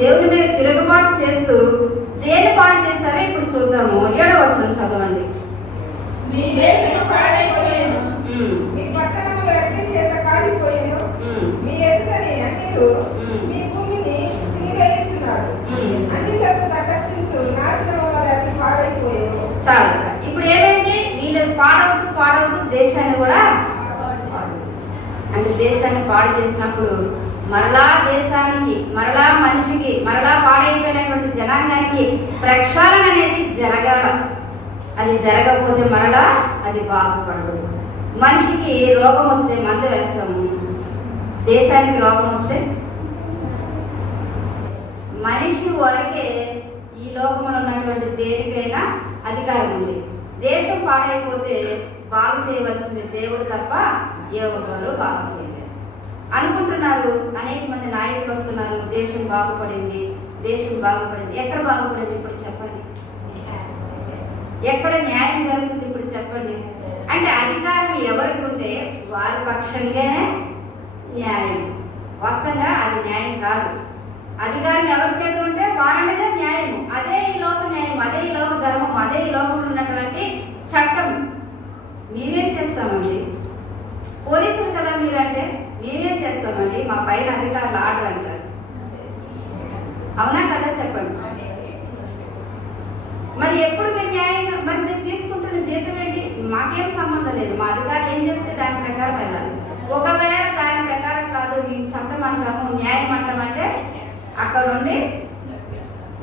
దేవుని మీద తిరుగుబాటు చేస్తూ దేని పాడు చేస్తారో ఇప్పుడు చూద్దాము. ఏడవ వచనం చదవండి. మీ దేశం పాడైపోయేను. మీ పట్టణములు అగ్ని చేత కాలిపోయేను. మీ ఎదుటని అన్నిలు మ్మ్. మీ భూమిని తినివేయుచున్నారు. మ్మ్. అన్నిలకు తటస్థించు నాశనం వల్ల అది పాడైపోయేను. చాలు. ఇప్పుడు ఏమైంది? వీళ్ళు పాడవుతూ పాడవుతూ దేశాన్ని కూడా. అంటే దేశాన్ని పాడు చేసినప్పుడు మరలా దేశానికి మరలా జనాంగానికి ప్రక్షాళన అనేది జరగాల. అది జరగకపోతే మరలా అది బాగుపడదు. మనిషికి రోగం వస్తే మందు వేస్తాము దేశానికి రోగం వస్తే? మనిషి వరకే ఈ లోకంలో ఉన్నటువంటి దేనికైనా అధికారం ఉంది. దేశం పాడైపోతే బాగు చేయవలసింది దేవుడు తప్ప ఏ ఒక్కరు బాగు చేయలేరు అనుకుంటున్నారు అనేక మంది నాయకులు వస్తున్నారు దేశం బాగుపడింది దేశం బాగుపడింది. ఎక్కడ బాగుపడింది ఇప్పుడు చెప్పండి. ఎక్కడ న్యాయం జరుగుతుంది ఇప్పుడు చెప్పండి. అంటే అధికారం ఎవరికి ఉంటే వారి పక్షంగానే న్యాయం. వాస్తవంగా అది న్యాయం కాదు. అధికారం ఎవరి చేతులు ఉంటే వారనేదే న్యాయము. అదే ఈ లోక న్యాయం అదే ఈ లోక ధర్మం అదే ఈ లోకంలో ఉన్నటువంటి చట్టం. మేమేం చేస్తామండి? పోలీసులు కదా మీరంటే మేమేం చేస్తామండి? మా పైన అధికారులు ఆర్డర్ అంటారు. అవునా కదా? చెప్పండి. మరి ఎప్పుడు మీరు న్యాయంగా మరి మీరు తీసుకుంటున్న జీతం ఏంటి? మాకేం సంబంధం లేదు. మా అధికారులు ఏం చెప్తే దాని ప్రకారం వెళ్ళాలి. ఒకవేళ దాని ప్రకారం కాదు మేము చట్టం అంటాము న్యాయం అంటామంటే అక్కడ నుండి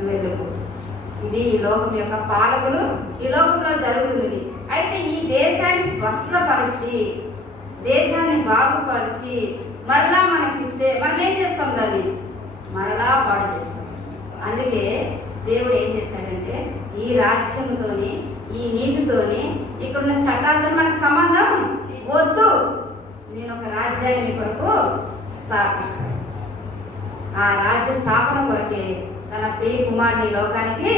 వెళ్ళకు. ఇది ఈ లోకం యొక్క పాలకులు ఈ లోకంలో జరుగుతున్నది అయితే ఈ దేశాన్ని స్వస్థపరిచి దేశాన్ని బాగుపరిచి మరలా మనకిస్తే మనం ఏం చేస్తాం దాన్ని? మరలా పాడు చేస్తాం. అందుకే దేవుడు ఏం చేశాడంటే ఈ రాజ్యంతోని ఈ నీతితోని ఇక్కడ ఉన్న చట్టాలతో మనకు సంబంధం వద్దు. నేను ఒక రాజ్యాన్ని మీ కొరకు స్థాపిస్తాను. ఆ రాజ్య స్థాపన కొరకే తన ప్రియ కుమారుని లోకానికి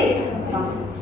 పంపించి